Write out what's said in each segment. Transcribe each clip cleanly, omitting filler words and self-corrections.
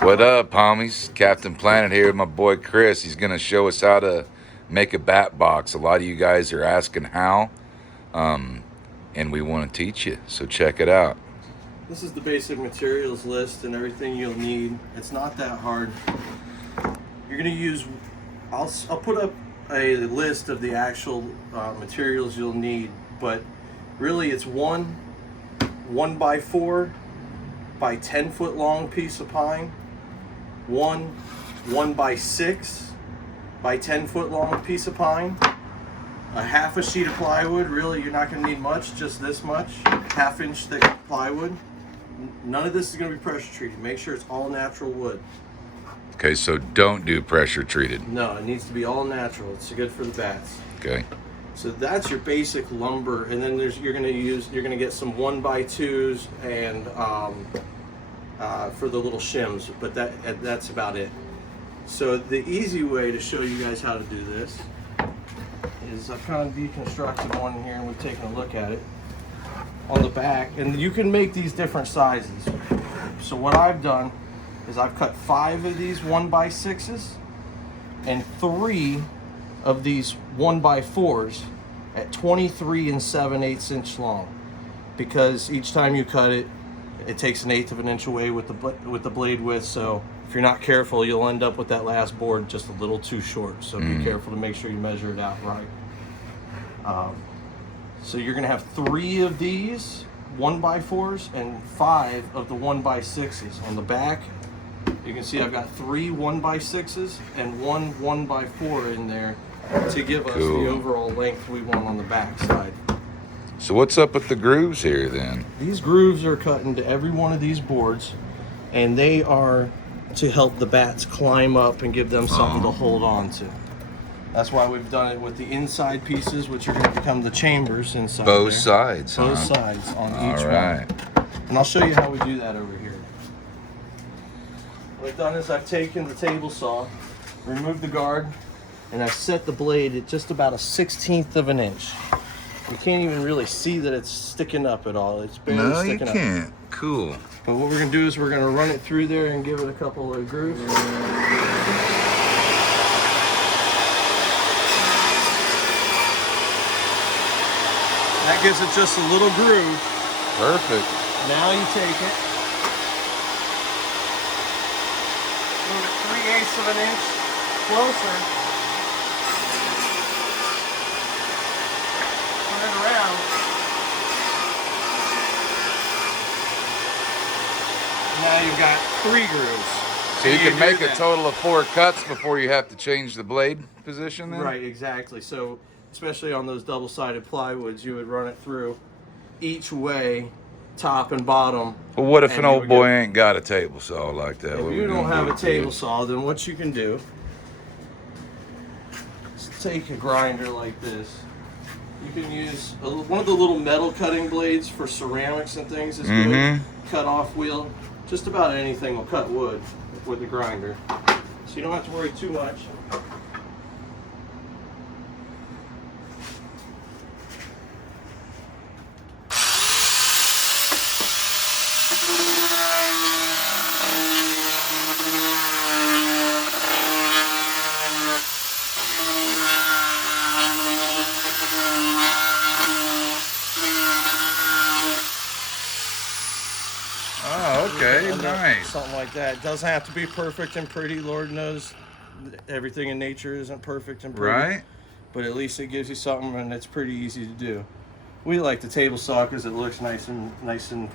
What up, homies? Captain Planet here with my boy Chris. He's going to show us how to make a bat box. A lot of you guys are asking how, and we want to teach you, so check it out. This is the basic materials list and everything you'll need. It's not that hard. You're going to use, I'll put up a list of the actual materials you'll need, but really it's one 1x4 by 10 foot long piece of pine, one 1x6 by 10 foot long piece of pine, a half a sheet of plywood. Really, you're not going to need much, just this much, 1/2 inch thick plywood. None of this is going to be pressure treated. Make sure it's all natural wood. Okay, so don't do pressure treated. No, it needs to be all natural. It's good for the bats. Okay. So that's your basic lumber, and then you're going to get some 1x2s and for the little shims, but that's about it. So the easy way to show you guys how to do this is I've kind of deconstructed one here, and we've taken a look at it on the back, and you can make these different sizes. So what I've done is I've cut 5 of these 1x6s and 3 of these 1x4s at 23 7/8 inch long, because each time you cut it, it takes 1/8 of an inch away with the blade width. So if you're not careful, you'll end up with that last board just a little too short. So be careful to make sure you measure it out right. So you're gonna have 3 of these 1x4s and 5 of the 1x6s. On the back, you can see I've got 3 1x6s and 1 1x4 in there to give us the overall length we want on the back side. So what's up with the grooves here then? These grooves are cut into every one of these boards, and they are to help the bats climb up and give them something to hold on to. That's why we've done it with the inside pieces, which are going to become the chambers inside. Both sides, huh? Both sides on each Alright. one. And I'll show you how we do that over here. What I've done is I've taken the table saw, removed the guard, and I've set the blade at just about 1/16 of an inch. You can't even really see that it's sticking up at all. It's barely sticking up. No, you can't. Cool. But what we're going to do is we're going to run it through there and give it a couple of grooves. That gives it just a little groove. Perfect. Now you take it, move it 3/8 of an inch closer, turn it around, now you've got 3 grooves. So you can make a total of 4 cuts before you have to change the blade position then? Right, exactly. So especially on those double-sided plywoods, you would run it through each way, top and bottom. Well, what if an old boy ain't got a table saw like that? If you don't have a table saw, then what you can do is take a grinder like this. You can use one of the little metal cutting blades for ceramics and things is good. Cut off wheel. Just about anything will cut wood with the grinder. So you don't have to worry too much. Oh, okay, nice. Something like that. It doesn't have to be perfect and pretty. Lord knows everything in nature isn't perfect and pretty. Right? But at least it gives you something, and it's pretty easy to do. We like the table saw because it looks nice and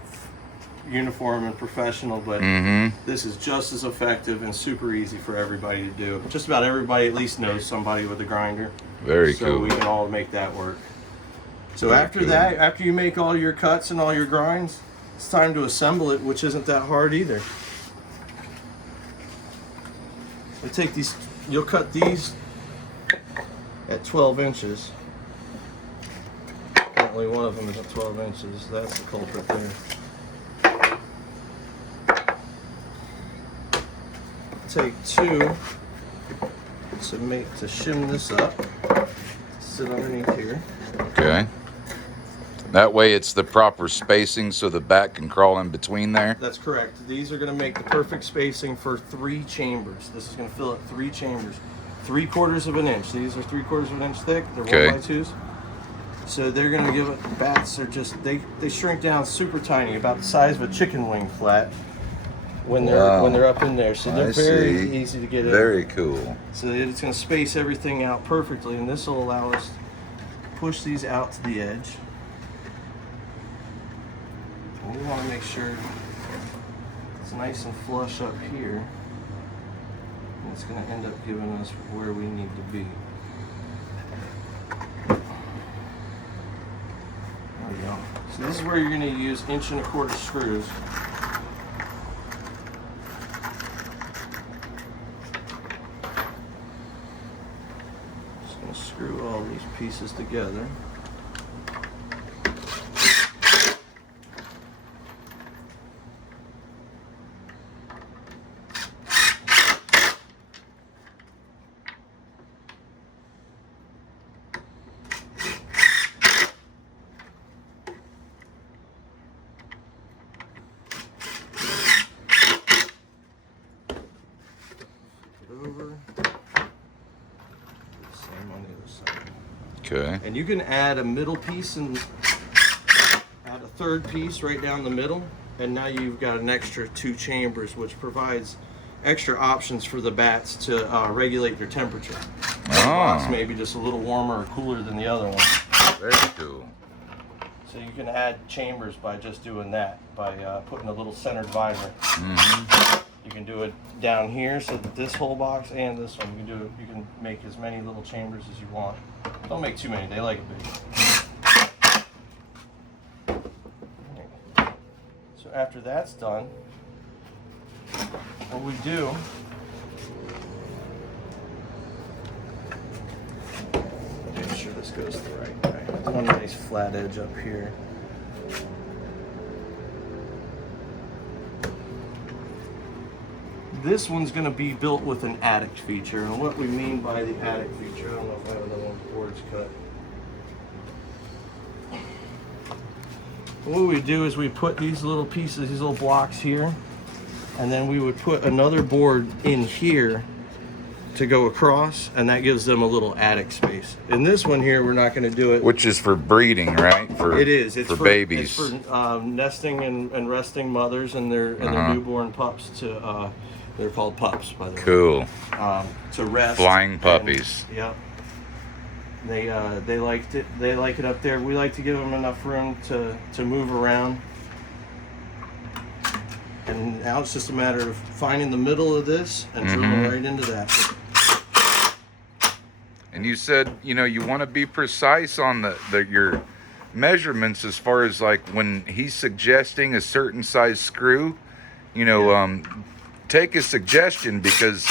uniform and professional, but this is just as effective and super easy for everybody to do. Just about everybody at least knows somebody with a grinder. Very cool. So we can all make that work. So after that, after you make all your cuts and all your grinds, it's time to assemble it, which isn't that hard either. You take these, you'll cut these at 12 inches. Apparently one of them is at 12 inches. That's the culprit there. Take 2 to shim this up. Sit underneath here. Okay. That way it's the proper spacing so the bat can crawl in between there. That's correct. These are going to make the perfect spacing for 3 chambers. This is going to fill up 3 chambers. 3/4 of an inch. These are 3/4 of an inch thick. They're Okay. 1x2s. So they're going to give it, bats are just, they shrink down super tiny, about the size of a chicken wing flat when they're up in there. So they're very easy to get in. Very cool. So it's going to space everything out perfectly, and this will allow us to push these out to the edge. And we want to make sure it's nice and flush up here. And it's going to end up giving us where we need to be. There we go. So this is where you're going to use 1 1/4 screws. Just going to screw all these pieces together. Over. Same on the other side. Okay. And you can add a middle piece and add a 3rd piece right down the middle, and now you've got an extra 2 chambers, which provides extra options for the bats to regulate their temperature. One box may be just a little warmer or cooler than the other one. Very cool. So you can add chambers by just doing that, by putting a little centered visor. You can do it down here, so that this whole box and this one, you can do it. You can make as many little chambers as you want. Don't make too many; they like it big. So after that's done, what we do, make sure this goes the right way. One nice flat edge up here. This one's going to be built with an attic feature, and what we mean by the attic feature, I don't know if I have another one boards cut. What we do is we put these little pieces, these little blocks here, and then we would put another board in here to go across, and that gives them a little attic space. In this one here, we're not going to do it. Which is for breeding, right? It is. It's for babies. It's for nesting and resting mothers and their newborn pups to. They're called pups, by the way. Cool. To rest. Flying puppies. Yep. They liked it. They like it up there. We like to give them enough room to move around. And now it's just a matter of finding the middle of this and drilling right into that. And you said, you know, you want to be precise on your measurements as far as like when he's suggesting a certain size screw, you know, take a suggestion, because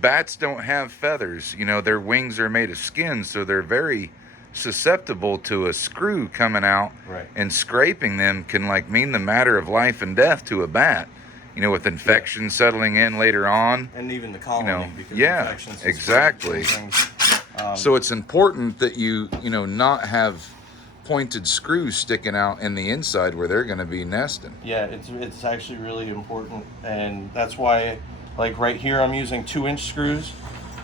bats don't have feathers. You know, their wings are made of skin, so they're very susceptible to a screw coming out, and scraping them can like mean the matter of life and death to a bat. You know, with infection settling in later on, and even the colony, you know, because infections exactly. So it's important that you know, not have pointed screws sticking out in the inside where they're going to be nesting. Yeah, it's actually really important, and that's why, like right here, I'm using 2-inch screws,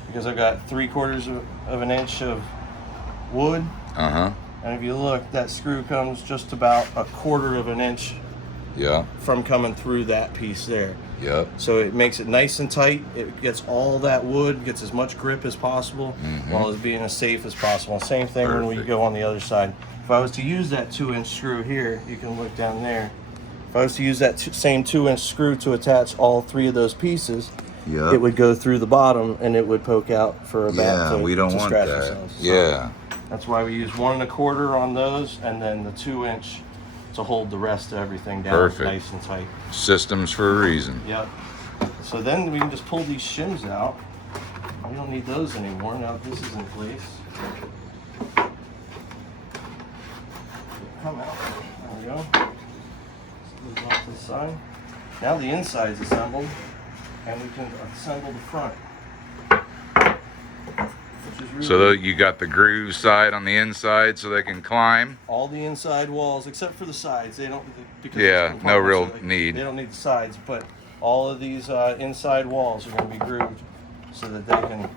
because I've got 3/4 of an inch of wood. And if you look, that screw comes just about 1/4 of an inch. From coming through that piece there. So it makes it nice and tight. It gets all that wood, gets as much grip as possible, while as being as safe as possible. Same thing when we go on the other side. If I was to use that 2-inch screw here, you can look down there. If I was to use that same 2-inch screw to attach all 3 of those pieces, it would go through the bottom and it would poke out for a bat to, we don't to want scratch that. themselves. So that's why we use 1 1/4 on those, and then the 2-inch to hold the rest of everything down nice and tight. Systems for a reason. Yep. So then we can just pull these shims out. We don't need those anymore now that this is in place. Come out. There we go. Move off to the side. Now the inside's assembled, and we can assemble the front. which is really So you got the groove side on the inside so they can climb. all the inside walls except for the sides. They don't because Yeah, it's no real so need. They don't need the sides, but all of these inside walls are going to be grooved so that they can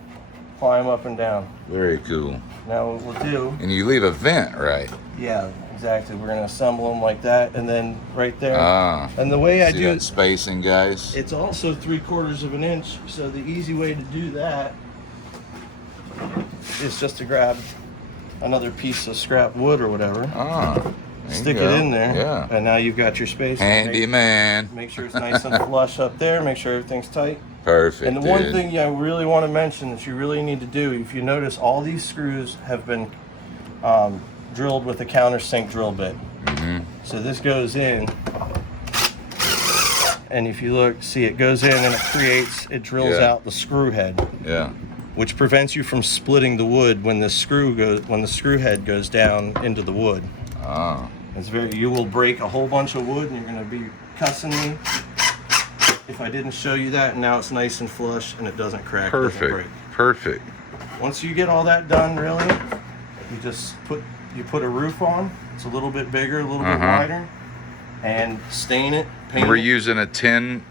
climb up and down. Very cool. Now what we'll do, And you leave a vent, right? yeah, exactly. We're going to assemble them like that, and then right there. Ah. And the way I See do that spacing, guys? it's also 3/4 of an inch. So the easy way to do that is just to grab another piece of scrap wood or whatever, Ah. stick it in there, Yeah. and now you've got your space. Handy man. Make sure it's nice and flush up there. Make sure everything's tight. Perfect. And the one thing I really want to mention that you really need to do, if you notice, all these screws have been drilled with a countersink drill bit. Mm-hmm. So this goes in, and if you look, see it goes in and it drills out the screw head. Yeah. Which prevents you from splitting the wood when the screw head goes down into the wood. Ah. You will break a whole bunch of wood, and you're going to be cussing me if I didn't show you that. And now it's nice and flush, and it doesn't crack. Perfect. Doesn't break. Perfect. Once you get all that done, really, you just put a roof on. It's a little bit bigger, a little bit wider, and stain it. Paint We're it. using a tin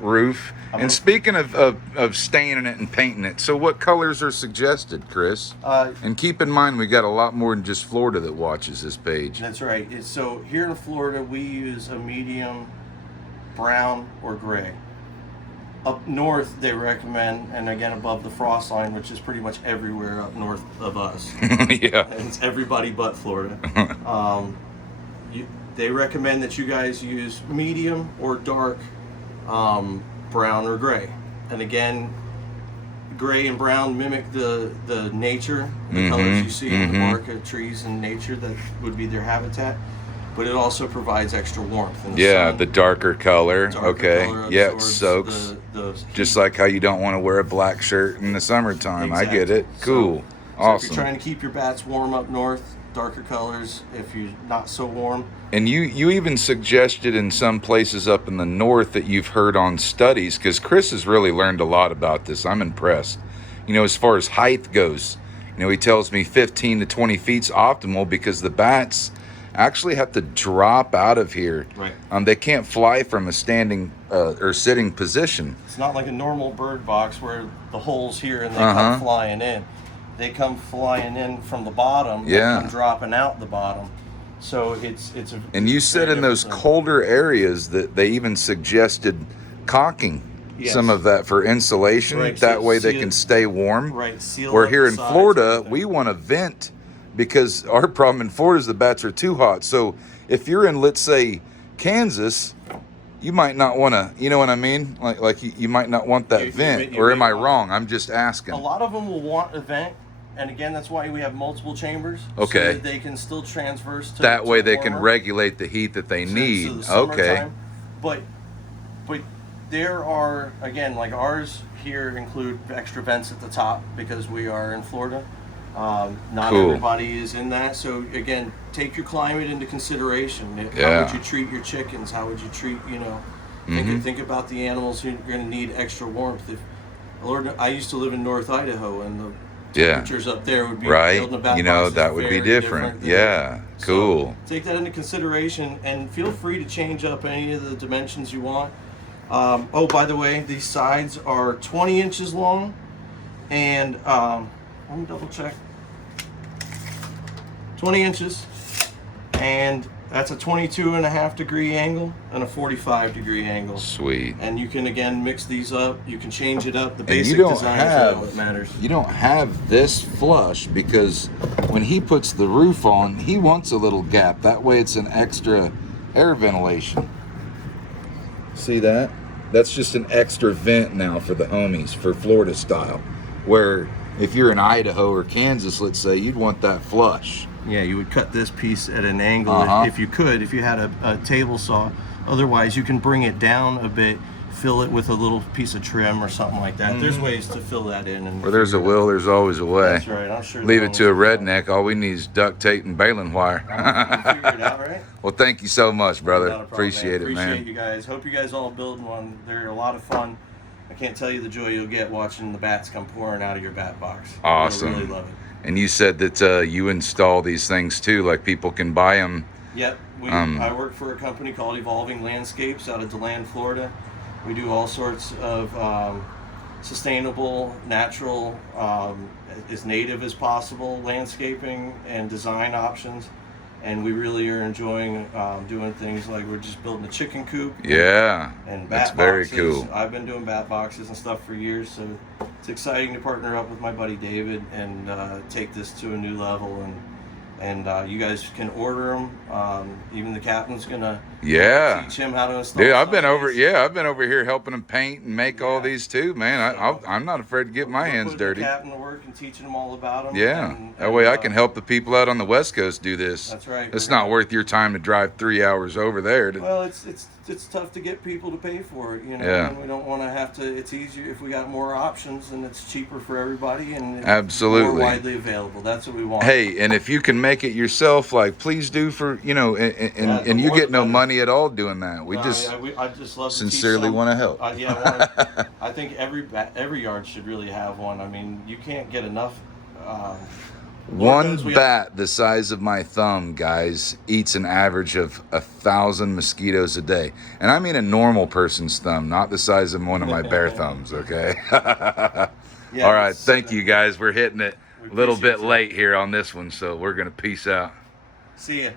roof. And speaking of staining it and painting it, so what colors are suggested, Chris? And keep in mind, we got a lot more than just Florida that watches this page. That's right. So here in Florida, we use a medium brown or gray. Up north, they recommend, and again above the frost line, which is pretty much everywhere up north of us. Yeah. And it's everybody but Florida. They recommend that you guys use medium or dark brown or gray. And again, gray and brown mimic the nature, the colors you see in the bark of trees and nature that would be their habitat. But it also provides extra warmth. In the sun. The darker color. Okay. Color Yeah, it absorbs soaks. the Just like how you don't want to wear a black shirt in the summertime. Exactly. I get it. Cool. So Awesome. if you're trying to keep your bats warm up north, darker colors. If you're not so warm. And you even suggested in some places up in the north that you've heard on studies, because Chris has really learned a lot about this. I'm impressed. As far as height goes, he tells me 15 to 20 feet's optimal because the bats actually have to drop out of here. Right. They can't fly from a standing or sitting position. It's not like a normal bird box where the hole's here and they come flying in. They come flying in from the bottom. Yeah. And dropping out the bottom. So it's a. And you said in those colder areas that they even suggested caulking some of that for insulation. Right, That so way they seal- can stay warm. Right. Seal Where up here the in sides Florida, and everything. we want to vent because our problem in Florida is the bats are too hot. So if you're in, let's say, Kansas, you might not want to, you know what I mean? Like you might not want that vent. Or am I wrong? I'm just asking. A lot of them will want a vent. And again, that's why we have multiple chambers. Okay. So that they can still transverse to. That way to they can warmer. regulate the heat that they So need. the Okay. summertime. But there are, again, like ours here include extra vents at the top because we are in Florida. Not Cool. everybody is in that. So again, take your climate into consideration. Yeah. How would you treat your chickens? How would you treat, think about the animals who are going to need extra warmth. Lord, I used to live in North Idaho, and the temperatures up there would be right. building a bat box is That would be very different. than- Yeah. Cool. So take that into consideration, and feel free to change up any of the dimensions you want. By the way, these sides are 20 inches long, and let me double check. 20 inches, and that's a 22.5-degree angle and a 45-degree angle. Sweet. And you can again mix these up. You can change it up. The And basic you don't design is have really what matters. You don't have this flush because when he puts the roof on, he wants a little gap. That way it's an extra air ventilation. See that? That's just an extra vent now for the homies, for Florida style. Where if you're in Idaho or Kansas, let's say, you'd want that flush. Yeah, you would cut this piece at an angle if you could, if you had a table saw. Otherwise, you can bring it down a bit, fill it with a little piece of trim or something like that. There's ways to fill that in. And Where there's a will, there's always a way. That's right. I'm sure. Leave it to a redneck. All we need is duct tape and baling wire. Figure it out, right? Well, thank you so much, brother. Not a problem, Appreciate it, man. Appreciate you guys. Hope you guys all build one. They're a lot of fun. I can't tell you the joy you'll get watching the bats come pouring out of your bat box. Awesome. You'll really love it. And you said that you install these things too, like people can buy them. Yep. I work for a company called Evolving Landscapes out of DeLand, Florida. We do all sorts of sustainable, natural, as native as possible landscaping and design options. And we really are enjoying doing things like we're just building a chicken coop. Yeah, And bat that's boxes. very cool. I've been doing bat boxes and stuff for years, so it's exciting to partner up with my buddy David and take this to a new level. And you guys can order them. Even the captain's gonna teach him how to install. Dude, I've been over here helping him paint and make all these too, man. I'm not afraid to get my hands dirty. The captain to work and teaching them all about them. Yeah, that way I can help the people out on the West Coast do this. That's right. It's not worth your time to drive 3 hours over there. Well, it's tough to get people to pay for it, Yeah. And we don't want to have to. It's easier if we got more options and it's cheaper for everybody and it's Absolutely more widely available. That's what we want. Hey, and if you can make it yourself, like please do for and you get no money at all doing that. I just love sincerely want to help. I think every yard should really have one. I mean, you can't get enough. One bat the size of my thumb, guys, eats an average of 1,000 mosquitoes a day. And I mean a normal person's thumb, not the size of one of my bare thumbs, okay? All right, thank you, guys. We're hitting it a little bit late here on this one, so we're going to peace out. See ya.